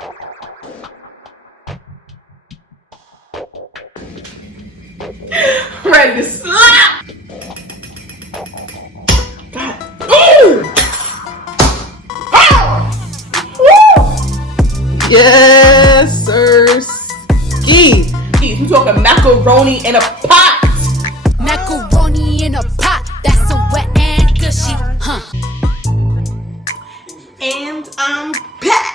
Ready to slap! Ooh! Yes, sir. Ski. You talking macaroni in a pot? Macaroni in a pot. That's some wet and gushy, huh? And I'm back.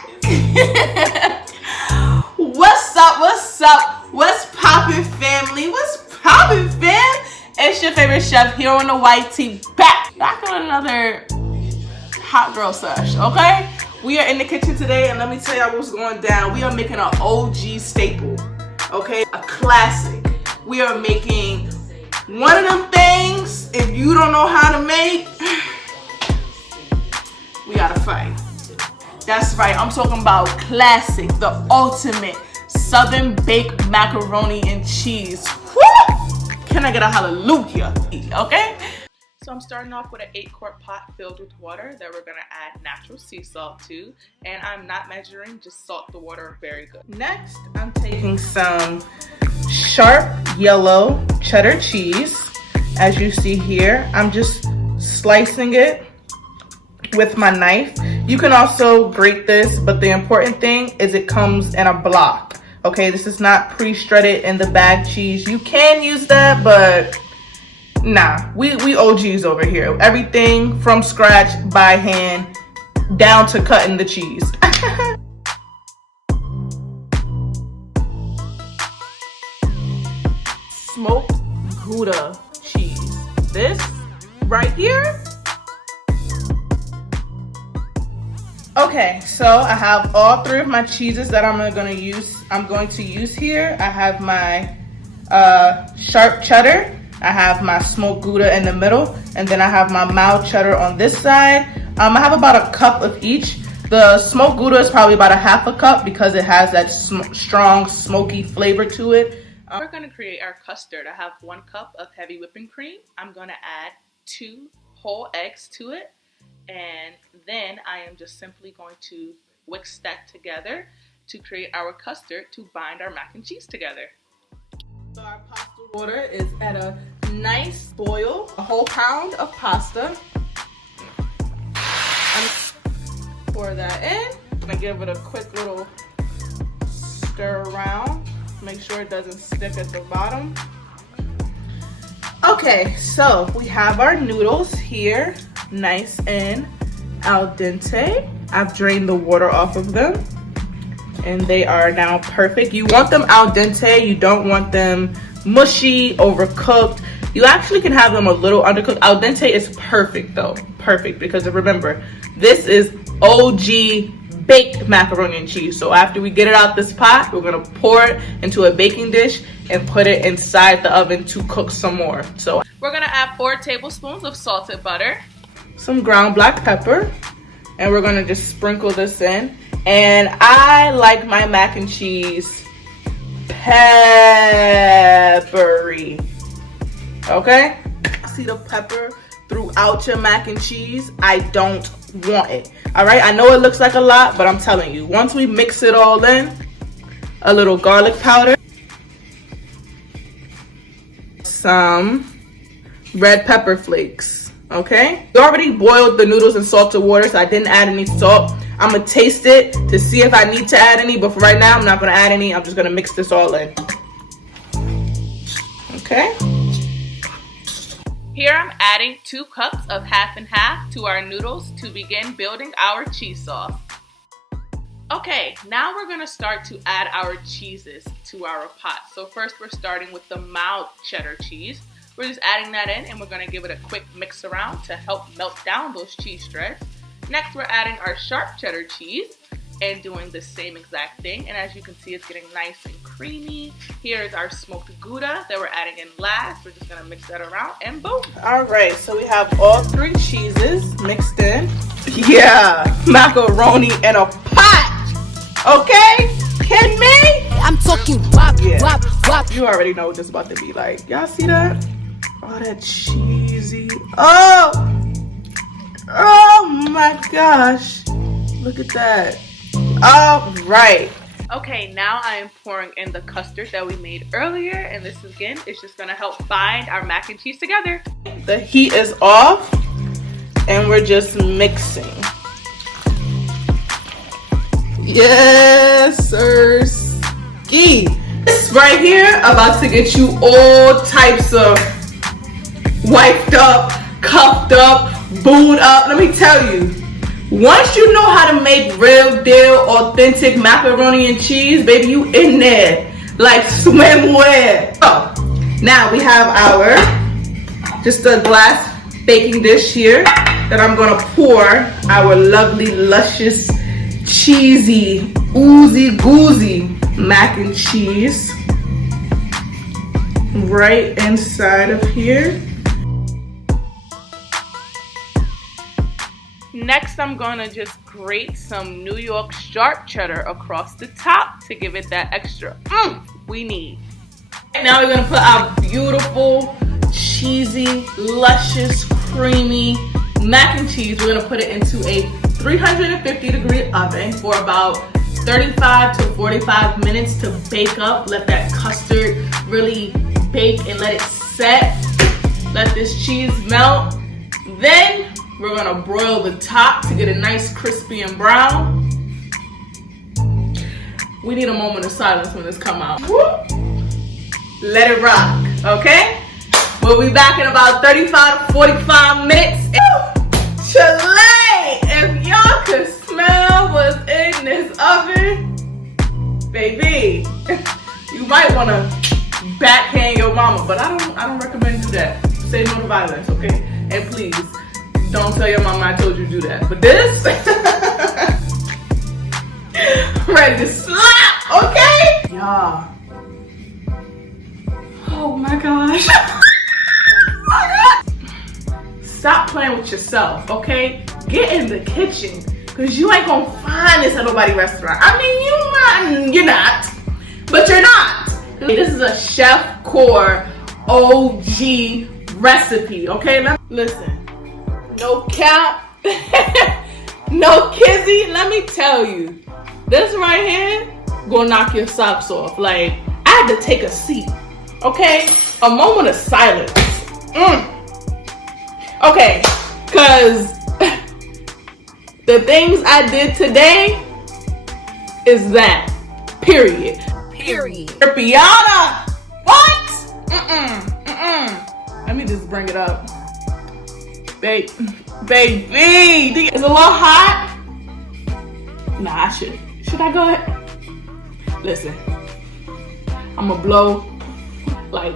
What's up? What's up? What's poppin', family? What's poppin', fam? It's your favorite chef here on the White Tee, back on another hot girl sesh. Okay, we are in the kitchen today, and let me tell y'all what's going down. We are making an OG staple. Okay, a classic. We are making one of them things. If you don't know how to make, we gotta fight. That's right, I'm talking about classic, the ultimate Southern baked macaroni and cheese. Woo! Can I get a hallelujah? Okay? So I'm starting off with an 8-quart pot filled with water that we're gonna add natural sea salt to. And I'm not measuring, just salt the water very good. Next, I'm taking some sharp yellow cheddar cheese. As you see here, I'm just slicing it with my knife. You can also grate this, but the important thing is it comes in a block. Okay, this is not pre-shredded in the bag cheese. You can use that, but nah, we OGs over here. Everything from scratch by hand, down to cutting the cheese. Smoked Gouda cheese. This right here. Okay, so I have all 3 of my cheeses that I'm going to use here. I have my sharp cheddar, I have my smoked Gouda in the middle, and then I have my mild cheddar on this side. I have about a cup of each. The smoked Gouda is probably about a half a cup because it has that strong smoky flavor to it. We're going to create our custard. I have 1 cup of heavy whipping cream. I'm going to add 2 whole eggs to it. And then I am just simply going to whisk that together to create our custard to bind our mac and cheese together. So our pasta water is at a nice boil, a whole pound of pasta. I'm pour that in. I'm gonna give it a quick little stir around. Make sure it doesn't stick at the bottom. Okay, so we have our noodles here. Nice and al dente. I've drained the water off of them and they are now perfect. You want them al dente, you don't want them mushy, overcooked. You actually can have them a little undercooked. Al dente is perfect though, perfect, because remember, this is OG baked macaroni and cheese. So after we get it out this pot, we're gonna pour it into a baking dish and put it inside the oven to cook some more. So we're gonna add 4 tablespoons of salted butter, some ground black pepper, and we're gonna just sprinkle this in. And I like my mac and cheese peppery. Okay? See the pepper throughout your mac and cheese? I don't want it. All right, I know it looks like a lot, but I'm telling you, once we mix it all in, a little garlic powder, some red pepper flakes. Okay, we already boiled the noodles in salted water, so I didn't add any salt. I'm gonna taste it to see if I need to add any, but for right now, I'm not gonna add any. I'm just gonna mix this all in. Okay. Here I'm adding 2 cups of half and half to our noodles to begin building our cheese sauce. Okay, now we're gonna start to add our cheeses to our pot. So first we're starting with the mild cheddar cheese. We're just adding that in and we're gonna give it a quick mix around to help melt down those cheese shreds. Next, we're adding our sharp cheddar cheese and doing the same exact thing. And as you can see, it's getting nice and creamy. Here is our smoked Gouda that we're adding in last. We're just gonna mix that around and boom. All right, so we have all 3 cheeses mixed in. Yeah, macaroni in a pot, okay? Kidding me? I'm talking wop, wop, wop. You already know what this is about to be like. Y'all see that? Oh, that cheesy. Oh my gosh. Look at that. All right. Okay, now I am pouring in the custard that we made earlier, and this again is just gonna help bind our mac and cheese together. The heat is off, and we're just mixing. Yes, sir. Ski. This right here about to get you all types of wiped up, cuffed up, booed up. Let me tell you. Once you know how to make real deal, authentic macaroni and cheese, baby, you in there like swimwear. So now we have our, just a glass baking dish here that I'm gonna pour our lovely, luscious, cheesy, oozy goozy mac and cheese right inside of here. Next, I'm gonna just grate some New York sharp cheddar across the top to give it that extra we need. Now we're gonna put our beautiful, cheesy, luscious, creamy mac and cheese. We're gonna put it into a 350-degree oven for about 35 to 45 minutes to bake up. Let that custard really bake and let it set. Let this cheese melt. Then we're gonna broil the top to get it nice, crispy, and brown. We need a moment of silence when this come out. Let it rock, okay? We'll be back in about 35 to 45 minutes. Chile! If y'all could smell what's in this oven, baby, you might wanna backhand your mama, but I don't recommend do that. Say no to violence, okay? And please, don't tell your mama I told you to do that. But this, ready to slap, okay? Y'all. Oh my gosh. Stop playing with yourself, okay? Get in the kitchen, because you ain't gonna find this at nobody's restaurant. I mean, you're not, but you're not. This is a chef core OG recipe, okay? Listen. No count, no kizzy. Let me tell you, this right here gonna knock your socks off. Like, I had to take a seat, okay? A moment of silence. Okay, cause the things I did today is that. Period. Piana. What? Let me just bring it up. Baby, it's a little hot. Nah, should I go ahead? Listen, I'm gonna blow, like,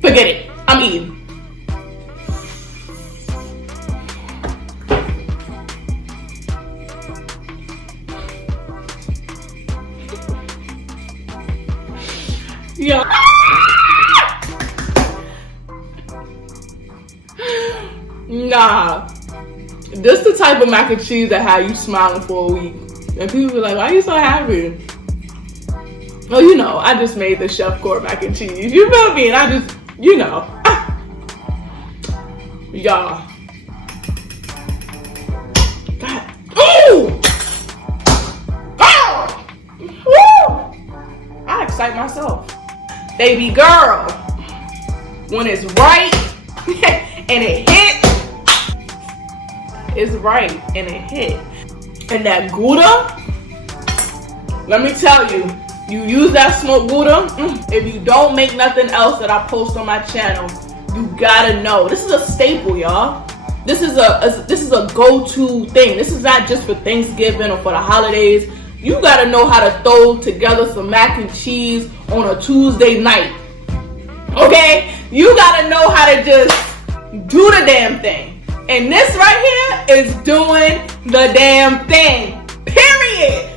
forget it, I'm eating. Yeah. Nah, this the type of mac and cheese that had you smiling for a week. And people be like, why are you so happy? Oh, you know, I just made the chef core mac and cheese. You feel me? And I just, you know. Y'all. Ooh! Oh! Woo! I excite myself. Baby girl. When it's right and it hit, it's right and it hit. And that gouda, let me tell you, you use that smoked gouda, if you don't make nothing else that I post on my channel, you gotta know. This is a staple, y'all. This is a go-to thing. This is not just for Thanksgiving or for the holidays. You gotta know how to throw together some mac and cheese on a Tuesday night. Okay? You gotta know how to just do the damn thing. And this right here is doing the damn thing. Period.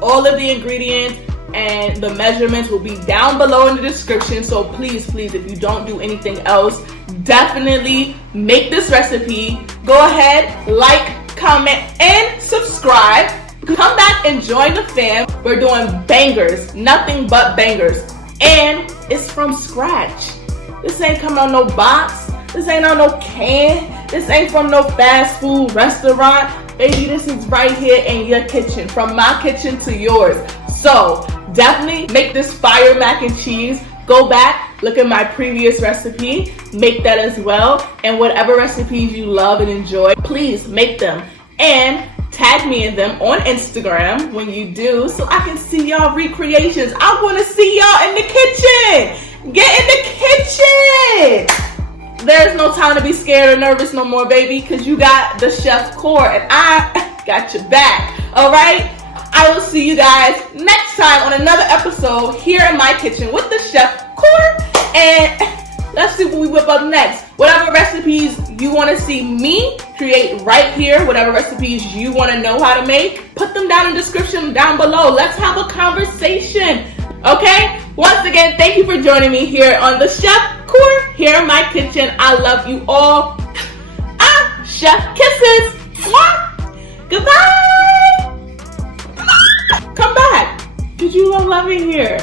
All of the ingredients and the measurements will be down below in the description. So please, please, if you don't do anything else, definitely make this recipe. Go ahead, like, comment, and subscribe. Come back and join the fam. We're doing bangers, nothing but bangers. And it's from scratch. This ain't come on no box. This ain't on no can. This ain't from no fast food restaurant. Baby, this is right here in your kitchen. From my kitchen to yours. So definitely make this fire mac and cheese. Go back, look at my previous recipe, make that as well. And whatever recipes you love and enjoy, please make them. And tag me in them on Instagram when you do, so I can see y'all recreations. I want to see y'all in the kitchen. Get in the kitchen. There's no time to be scared or nervous no more, baby, because you got the chef core and I got your back. All right? I will see you guys next time on another episode here in my kitchen with the chef core. And let's see what we whip up next. Whatever recipes you want to see me create right here, whatever recipes you want to know how to make, put them down in the description down below. Let's have a conversation. Okay? Once again, thank you for joining me here on the Chef Core here in my kitchen. I love you all. Chef kisses. Mwah. Goodbye. Come back. Cause you don't love it here.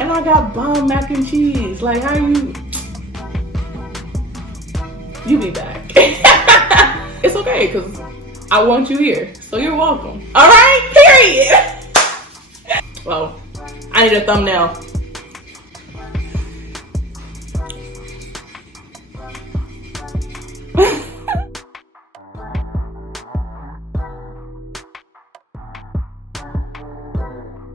And I got bomb mac and cheese. Like, how you be back. It's okay, because I want you here. So you're welcome. All right, period. Well, I need a thumbnail.